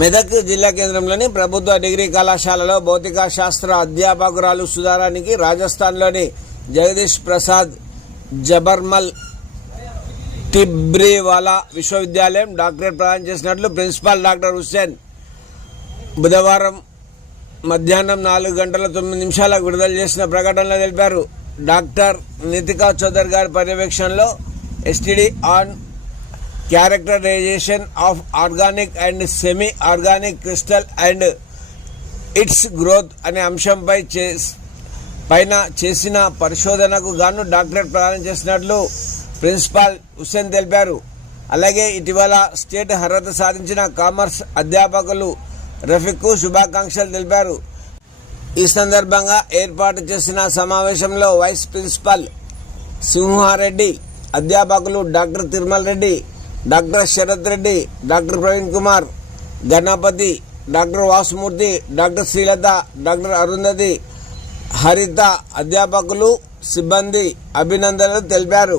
మెదక్ జిల్లా కేంద్రంలోని ప్రభుత్వ డిగ్రీ కళాశాలలో భౌతిక శాస్త్ర అధ్యాపకురాలు సుధారానికి రాజస్థాన్లోని జగదీష్ ప్రసాద్ జబర్మల్ టిబ్రీవాలా విశ్వవిద్యాలయం డాక్టరేట్ ప్రదానం చేసినట్లు ప్రిన్సిపాల్ డాక్టర్ హుస్సేన్ బుధవారం మధ్యాహ్నం నాలుగు గంటల తొమ్మిది నిమిషాలకు విడుదల చేసిన ప్రకటనలో తెలిపారు. డాక్టర్ నితికా చౌదర్ గారి పర్యవేక్షణలో study on characterization of organic and semi organic crystal and its growth అనే అంశంపై చే పైన చేసిన పరిశోధనకు గాను డాక్టరేట్ ప్రదానం చేసినట్లు ప్రిన్సిపాల్ హుస్సేన్ తెలిపారు. అలాగే ఇటీవల స్టేట్ అర్హత సాధించిన కామర్స్ అధ్యాపకులు రఫీక్కు శుభాకాంక్షలు తెలిపారు. ఈ సందర్భంగా ఏర్పాటు చేసిన సమావేశంలో వైస్ ప్రిన్సిపాల్ సింహారెడ్డి అధ్యాపకులు doctor Tirumala Reddy doctor Sarath Reddy doctor Praveen Kumar Ganapathi doctor Vasumurthy doctor Srilatha doctor Arundhati Haritha అధ్యాపకులు సిబ్బంది అభినందనలు తెలిపారు.